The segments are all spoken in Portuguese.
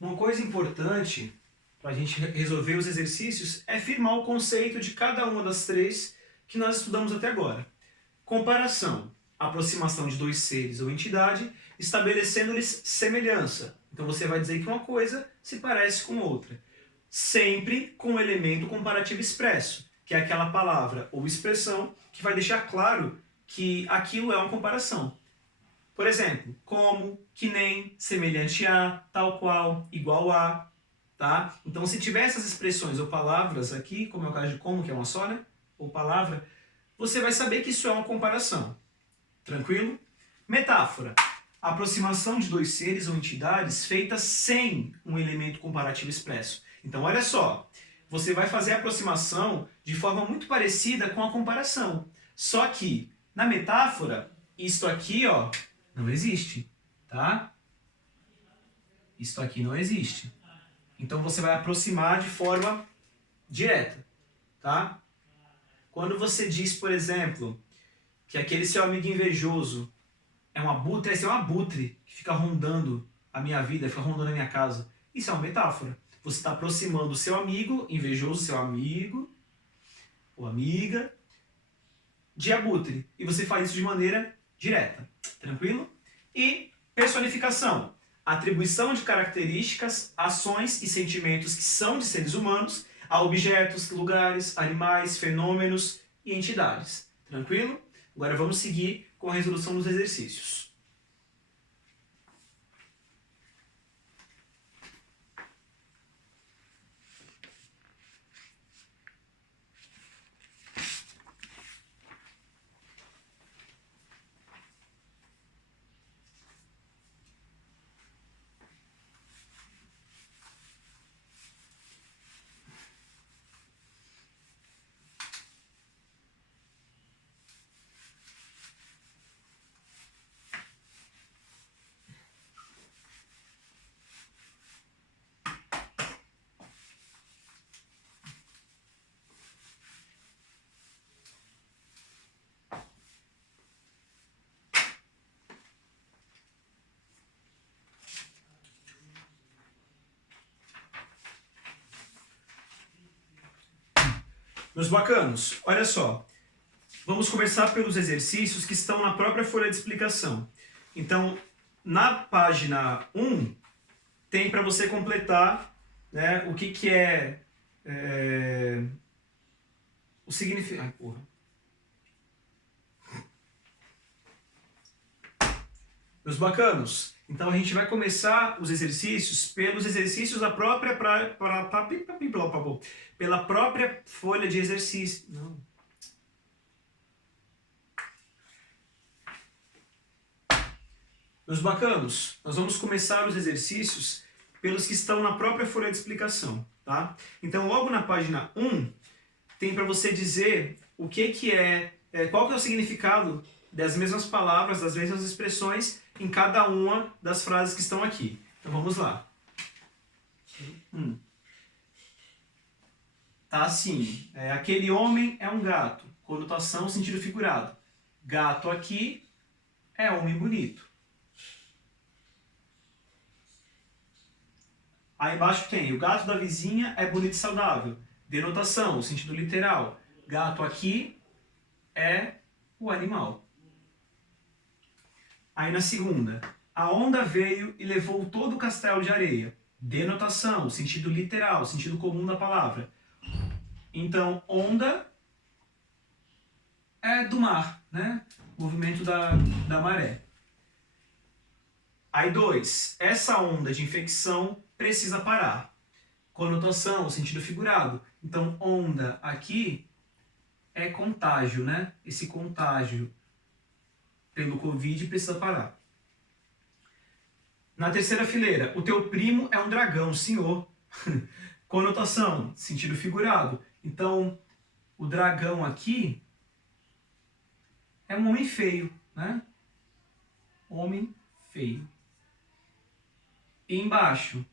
Uma coisa importante para a gente resolver os exercícios é firmar o conceito de cada uma das três que nós estudamos até agora. Comparação, aproximação de dois seres ou entidade, estabelecendo-lhes semelhança. Então você vai dizer que uma coisa se parece com outra. Sempre com o elemento comparativo expresso, que é aquela palavra ou expressão que vai deixar claro que aquilo é uma comparação. Por exemplo, como, que nem, semelhante a, tal qual, igual a, tá? Então, se tiver essas expressões ou palavras aqui, como é o caso de como, que é uma só, né? Ou palavra, você vai saber que isso é uma comparação. Tranquilo? Metáfora. Aproximação de dois seres ou entidades feita sem um elemento comparativo expresso. Então, olha só. Você vai fazer a aproximação de forma muito parecida com a comparação. Só que, na metáfora, isto aqui, ó, não existe, tá? Isto aqui não existe. Então você vai aproximar de forma direta, tá? Quando você diz, por exemplo, que aquele seu amigo invejoso é um abutre, esse é um abutre que fica rondando a minha vida, fica rondando a minha casa. Isso é uma metáfora. Você está aproximando o seu amigo invejoso, seu amigo ou amiga, de abutre. E você faz isso de maneira direta. Tranquilo? E personificação. Atribuição de características, ações e sentimentos que são de seres humanos a objetos, lugares, animais, fenômenos e entidades. Tranquilo? Agora vamos seguir com a resolução dos exercícios. Meus bacanos, olha só. Vamos começar pelos exercícios que estão na própria folha de explicação. Então, na página 1, tem para você completar, né, o que é o significado. Ai, porra. Meus bacanos, então a gente vai começar os exercícios pelos exercícios da própria pela própria folha de exercício. Não. Meus bacanos, nós vamos começar os exercícios pelos que estão na própria folha de explicação, tá? Então, logo na página 1, tem para você dizer o que é, qual que é o significado das mesmas palavras, das mesmas expressões em cada uma das frases que estão aqui. Então, vamos lá. Tá assim, aquele homem é um gato, conotação, sentido figurado. Gato aqui é homem bonito. Aí embaixo tem, o gato da vizinha é bonito e saudável. Denotação, sentido literal. Gato aqui é o animal. Aí na segunda, a onda veio e levou todo o castelo de areia. Denotação, sentido literal, sentido comum da palavra. Então, onda é do mar, né? Movimento da maré. Aí 2, essa onda de infecção precisa parar. Conotação, sentido figurado. Então, onda aqui é contágio, né? Esse contágio pelo Covid precisa parar. Na terceira fileira, o teu primo é um dragão, senhor. Conotação, sentido figurado. Então, o dragão aqui é um homem feio, né? Homem feio. E embaixo,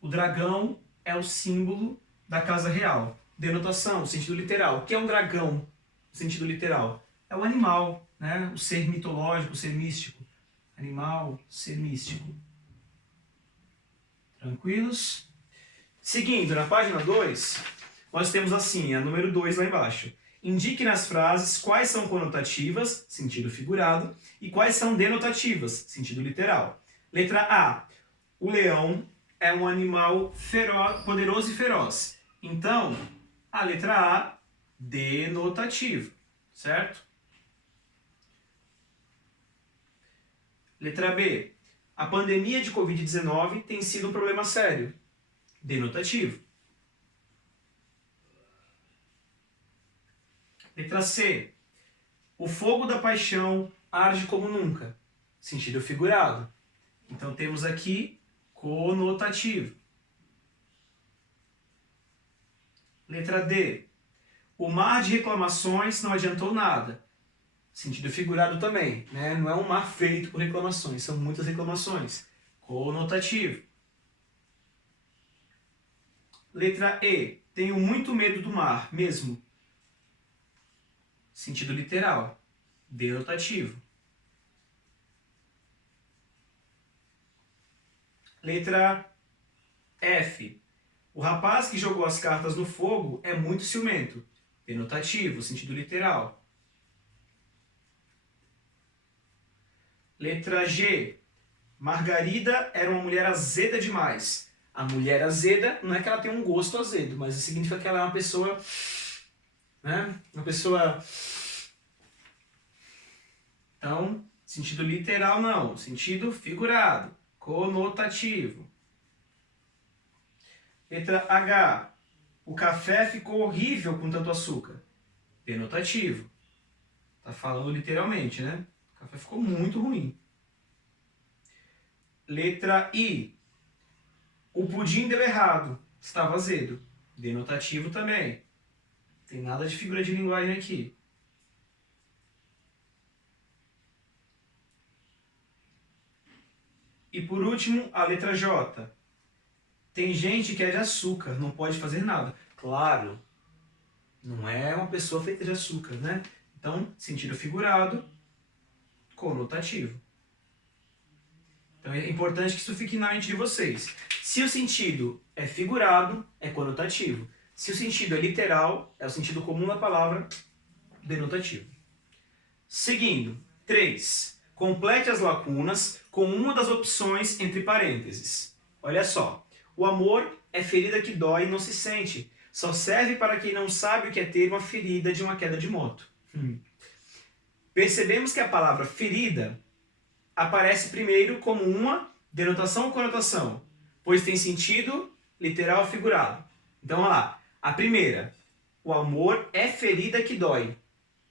o dragão é o símbolo da casa real. Denotação, sentido literal. O que é um dragão, sentido literal? É o animal, né? O ser mitológico, o ser místico. Animal, ser místico. Tranquilos? Seguindo, na página 2, nós temos assim, a número 2 lá embaixo. Indique nas frases quais são conotativas, sentido figurado, e quais são denotativas, sentido literal. Letra A. O leão é um animal poderoso e feroz. Então, a letra A, denotativo, certo? Letra B. A pandemia de Covid-19 tem sido um problema sério. Denotativo. Letra C. O fogo da paixão arde como nunca. Sentido figurado. Então temos aqui conotativo. Letra D. O mar de reclamações não adiantou nada. Sentido figurado também, né? Não é um mar feito por reclamações, são muitas reclamações. Conotativo. Letra E. Tenho muito medo do mar, mesmo. Sentido literal. Denotativo. Letra F. O rapaz que jogou as cartas no fogo é muito ciumento. Denotativo, sentido literal. Letra G. Margarida era uma mulher azeda demais. A mulher azeda não é que ela tem um gosto azedo, mas significa que ela é uma pessoa, né? Uma pessoa... Então, sentido literal não, sentido figurado, conotativo. Letra H. O café ficou horrível com tanto açúcar. Denotativo. Tá falando literalmente, né? O café ficou muito ruim. Letra I. O pudim deu errado. Estava azedo. Denotativo também. Tem nada de figura de linguagem aqui. E por último, a letra J. Tem gente que é de açúcar, não pode fazer nada. Claro, não é uma pessoa feita de açúcar, né? Então, sentido figurado, conotativo. Então é importante que isso fique na mente de vocês. Se o sentido é figurado, é conotativo. Se o sentido é literal, é o sentido comum da palavra, denotativo. Seguindo, 3. Complete as lacunas com uma das opções entre parênteses. Olha só. O amor é ferida que dói e não se sente. Só serve para quem não sabe o que é ter uma ferida de uma queda de moto. Percebemos que a palavra ferida aparece primeiro como uma denotação ou conotação, pois tem sentido literal ou figurado. Então, olha lá. A primeira, o amor é ferida que dói.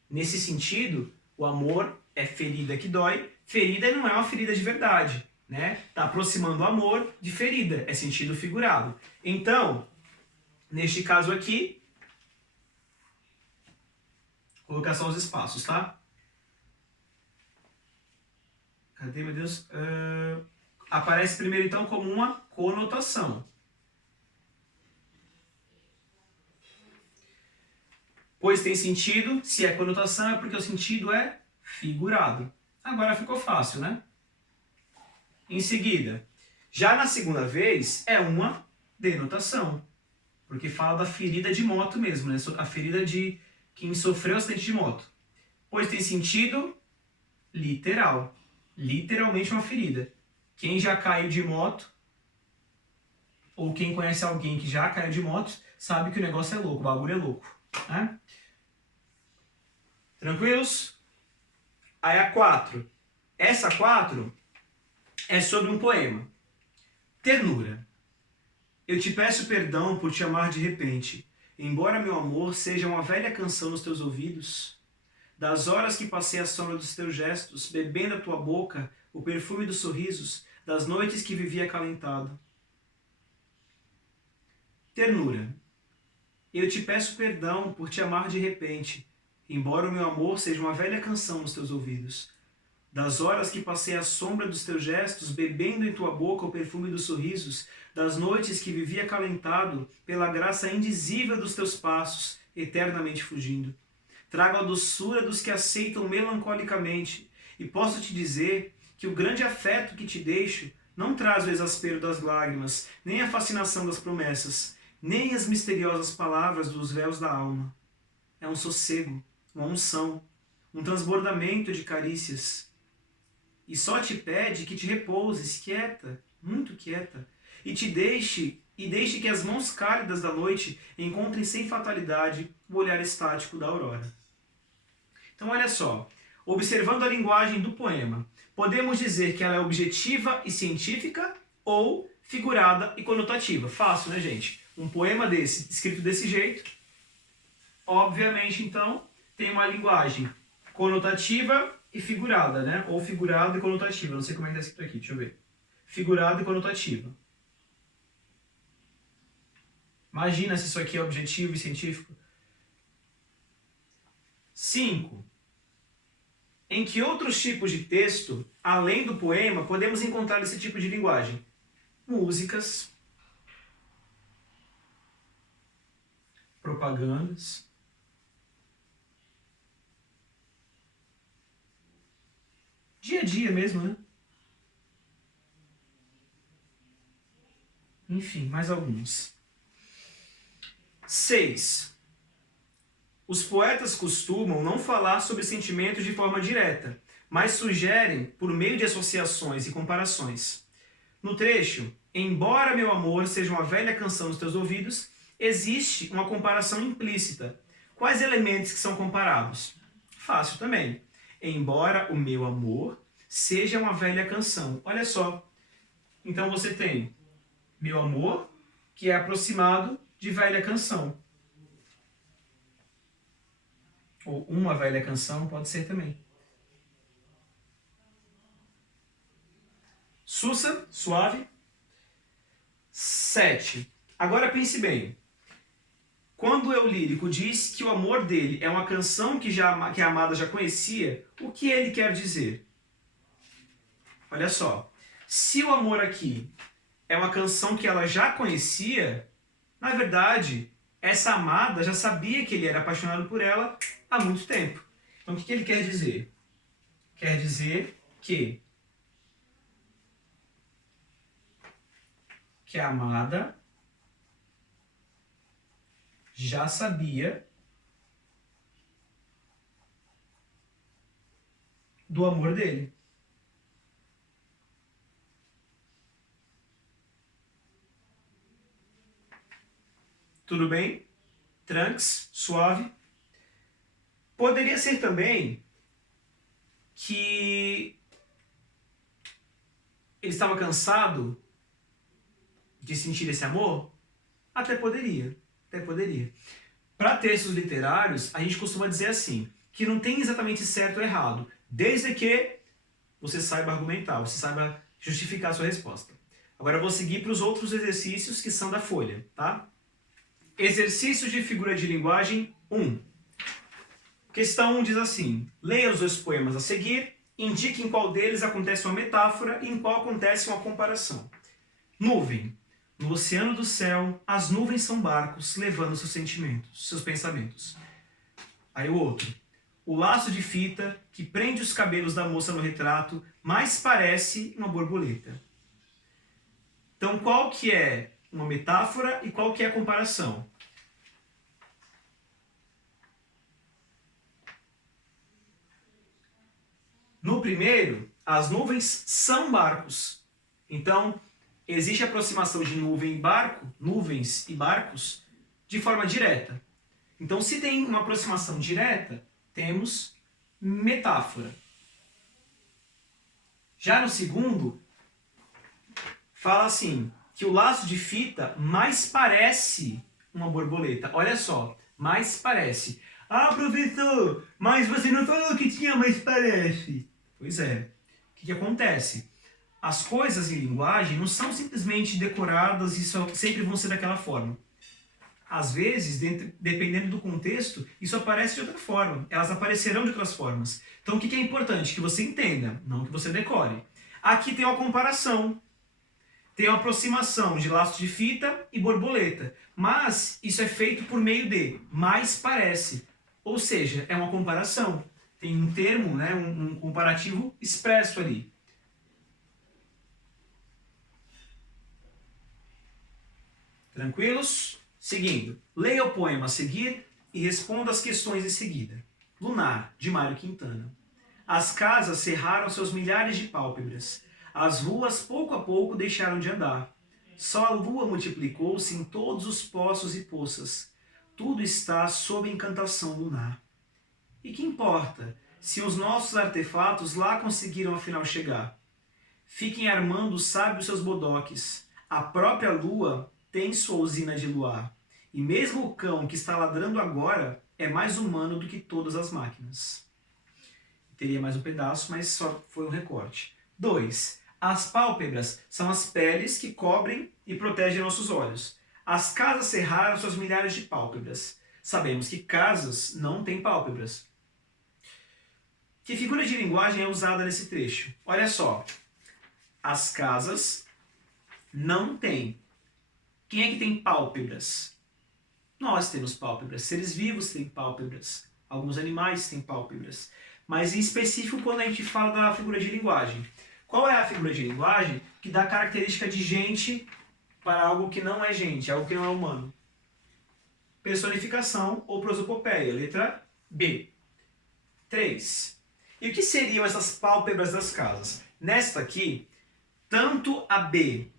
Nesse sentido, o amor é ferida que dói. Ferida não é uma ferida de verdade, né? Está aproximando o amor de ferida, é sentido figurado. Então, neste caso aqui, vou colocar só os espaços, tá? Cadê, meu Deus? Aparece primeiro, então, como uma conotação. Pois tem sentido, se é conotação, é porque o sentido é figurado. Agora ficou fácil, né? Em seguida, já na segunda vez, é uma denotação. Porque fala da ferida de moto mesmo, né? A ferida de quem sofreu acidente de moto. Pois tem sentido literal. Literalmente uma ferida. Quem já caiu de moto, ou quem conhece alguém que já caiu de moto, sabe que o negócio é louco, o bagulho é louco. Né? Tranquilos? Aí a 4. Essa 4 é sobre um poema. Ternura. Eu te peço perdão por te amar de repente, embora meu amor seja uma velha canção nos teus ouvidos. Das horas que passei à sombra dos teus gestos, bebendo a tua boca, o perfume dos sorrisos, das noites que vivi acalentado. Ternura. Eu te peço perdão por te amar de repente, embora o meu amor seja uma velha canção nos teus ouvidos. Das horas que passei à sombra dos teus gestos, bebendo em tua boca o perfume dos sorrisos, das noites que vivi acalentado pela graça indizível dos teus passos, eternamente fugindo. Trago a doçura dos que aceitam melancolicamente, e posso te dizer que o grande afeto que te deixo não traz o exaspero das lágrimas, nem a fascinação das promessas, nem as misteriosas palavras dos véus da alma. É um sossego, uma unção, um transbordamento de carícias. E só te pede que te repouses, quieta, muito quieta, e deixe que as mãos cálidas da noite encontrem sem fatalidade o olhar estático da aurora. Então olha só, observando a linguagem do poema, podemos dizer que ela é objetiva e científica ou figurada e conotativa. Fácil, né, gente? Um poema desse, escrito desse jeito, obviamente, então, tem uma linguagem conotativa e figurada, né? Ou figurada e conotativa. Não sei como é que está escrito aqui, deixa eu ver. Figurada e conotativa. Imagina se isso aqui é objetivo e científico. 5. Em que outros tipos de texto, além do poema, podemos encontrar esse tipo de linguagem? Músicas, propagandas, dia a dia mesmo, né? Enfim, mais alguns. 6. Os poetas costumam não falar sobre sentimentos de forma direta, mas sugerem por meio de associações e comparações. No trecho, embora meu amor seja uma velha canção nos teus ouvidos, existe uma comparação implícita. Quais elementos que são comparados? Fácil também. Embora o meu amor seja uma velha canção. Olha só. Então você tem meu amor, que é aproximado de velha canção. Ou uma velha canção pode ser também. Sussa, suave. 7. Agora pense bem. Quando o lírico diz que o amor dele é uma canção que a amada já conhecia, o que ele quer dizer? Olha só. Se o amor aqui é uma canção que ela já conhecia, na verdade, essa amada já sabia que ele era apaixonado por ela há muito tempo. Então, o que ele quer dizer? Quer dizer que a amada já sabia do amor dele. Tudo bem? Tranks, suave. Poderia ser também que ele estava cansado de sentir esse amor? Até poderia. Até poderia. Para textos literários, a gente costuma dizer assim, que não tem exatamente certo ou errado, desde que você saiba argumentar, você saiba justificar a sua resposta. Agora eu vou seguir para os outros exercícios que são da folha, tá? Exercício de figura de linguagem 1. Questão 1 diz assim: leia os 2 poemas a seguir, indique em qual deles acontece uma metáfora e em qual acontece uma comparação. Nuvem. No oceano do céu, as nuvens são barcos levando seus sentimentos, seus pensamentos. Aí o outro. O laço de fita que prende os cabelos da moça no retrato mais parece uma borboleta. Então, qual que é uma metáfora e qual que é a comparação? No primeiro, as nuvens são barcos. Então, existe aproximação de nuvem e barco, nuvens e barcos, de forma direta. Então, se tem uma aproximação direta, temos metáfora. Já no segundo, fala assim, que o laço de fita mais parece uma borboleta. Olha só, mais parece. Ah, professor, mas você não falou que tinha mais parece. Pois é. O que acontece? As coisas em linguagem não são simplesmente decoradas e sempre vão ser daquela forma. Às vezes, dependendo do contexto, isso aparece de outra forma. Elas aparecerão de outras formas. Então, o que é importante? Que você entenda, não que você decore. Aqui tem uma comparação. Tem uma aproximação de laço de fita e borboleta. Mas isso é feito por meio de mais parece. Ou seja, é uma comparação. Tem um termo, né, um comparativo expresso ali. Tranquilos? Seguindo. Leia o poema a seguir e responda as questões em seguida. Lunar, de Mário Quintana. As casas cerraram seus milhares de pálpebras. As ruas, pouco a pouco, deixaram de andar. Só a lua multiplicou-se em todos os poços e poças. Tudo está sob encantação lunar. E que importa se os nossos artefatos lá conseguiram afinal chegar? Fiquem armando os sábios seus bodoques. A própria lua tem sua usina de luar. E mesmo o cão que está ladrando agora é mais humano do que todas as máquinas. Teria mais um pedaço, mas só foi um recorte. 2. As pálpebras são as peles que cobrem e protegem nossos olhos. As casas cerraram suas milhares de pálpebras. Sabemos que casas não têm pálpebras. Que figura de linguagem é usada nesse trecho? Olha só. As casas não têm. Quem é que tem pálpebras? Nós temos pálpebras. Seres vivos têm pálpebras. Alguns animais têm pálpebras. Mas em específico quando a gente fala da figura de linguagem. Qual é a figura de linguagem que dá característica de gente para algo que não é gente, algo que não é humano? Personificação ou prosopopeia. Letra B. 3. E o que seriam essas pálpebras das casas? Nesta aqui, tanto a B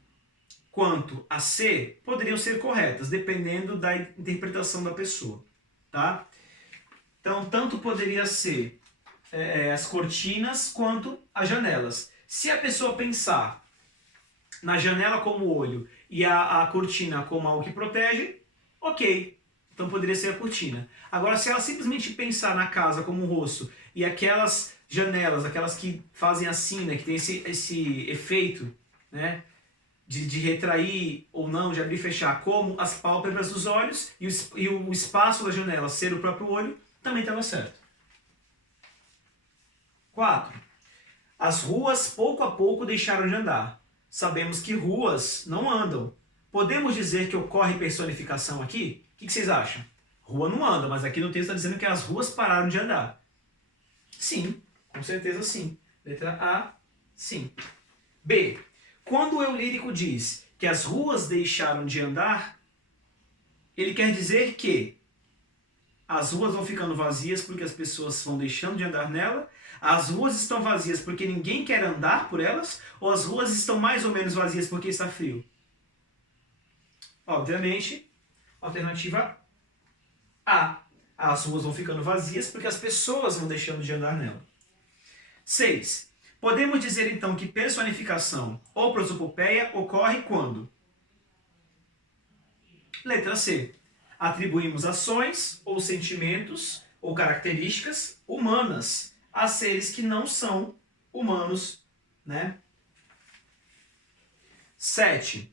quanto a C poderiam ser corretas, dependendo da interpretação da pessoa. Tá? Então, tanto poderia ser as cortinas quanto as janelas. Se a pessoa pensar na janela como olho e a cortina como algo que protege, ok. Então poderia ser a cortina. Agora, se ela simplesmente pensar na casa como um rosto e aquelas janelas, aquelas que fazem assim, né, que tem esse efeito, né, de retrair ou não, de abrir e fechar, como as pálpebras dos olhos e o espaço da janela ser o próprio olho, também estava certo. 4. As ruas pouco a pouco deixaram de andar. Sabemos que ruas não andam. Podemos dizer que ocorre personificação aqui? O que vocês acham? Rua não anda, mas aqui no texto está dizendo que as ruas pararam de andar. Sim, com certeza sim. Letra A, sim. B. Quando o eu lírico diz que as ruas deixaram de andar, ele quer dizer que as ruas vão ficando vazias porque as pessoas vão deixando de andar nela, as ruas estão vazias porque ninguém quer andar por elas, ou as ruas estão mais ou menos vazias porque está frio? Obviamente, alternativa A. As ruas vão ficando vazias porque as pessoas vão deixando de andar nela. 6. Podemos dizer então que personificação ou prosopopeia ocorre quando? Letra C. Atribuímos ações ou sentimentos ou características humanas a seres que não são humanos, né? 7.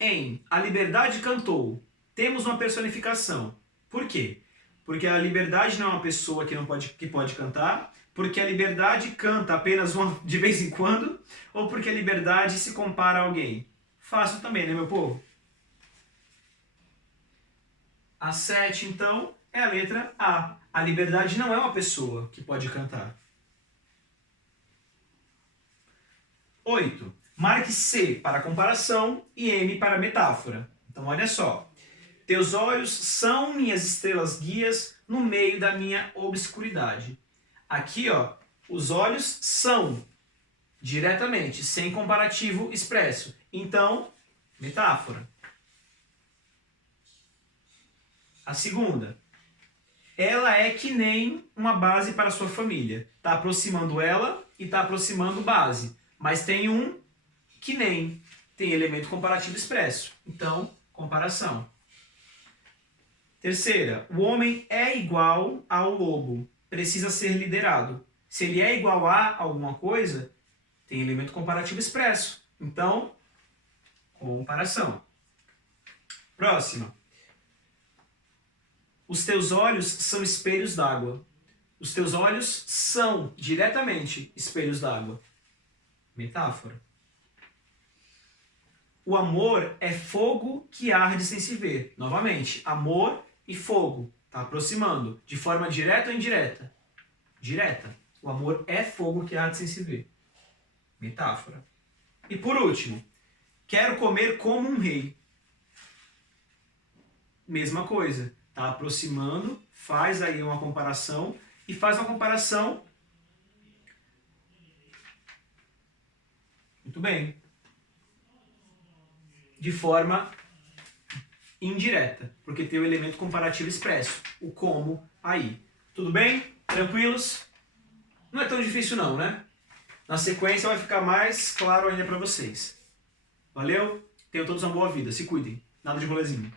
Em A Liberdade Cantou, temos uma personificação. Por quê? Porque a liberdade não é uma pessoa que pode cantar, porque a liberdade canta apenas de vez em quando, ou porque a liberdade se compara a alguém. Fácil também, né, meu povo? A 7, então, é a letra A. A liberdade não é uma pessoa que pode cantar. 8. Marque C para comparação e M para metáfora. Então, olha só. Teus olhos são minhas estrelas guias no meio da minha obscuridade. Aqui, ó, os olhos são diretamente, sem comparativo expresso. Então, metáfora. A segunda. Ela é que nem uma base para sua família. Está aproximando ela e está aproximando base. Mas tem um que nem. Tem elemento comparativo expresso. Então, comparação. Terceira. O homem é igual ao lobo. Precisa ser liderado. Se ele é igual a alguma coisa, tem elemento comparativo expresso. Então, comparação. Próxima. Os teus olhos são espelhos d'água. Os teus olhos são diretamente espelhos d'água. Metáfora. O amor é fogo que arde sem se ver. Novamente, amor e fogo. Está aproximando. De forma direta ou indireta? Direta. O amor é fogo que arde sem se ver. Metáfora. E por último, quero comer como um rei. mesma coisa. Tá aproximando, faz aí uma comparação e faz uma comparação. Muito bem. De forma indireta, porque tem o elemento comparativo expresso, o como aí. Tudo bem? Tranquilos? Não é tão difícil não, né? Na sequência vai ficar mais claro ainda para vocês. Valeu? Tenham todos uma boa vida. Se cuidem. Nada de rolezinho.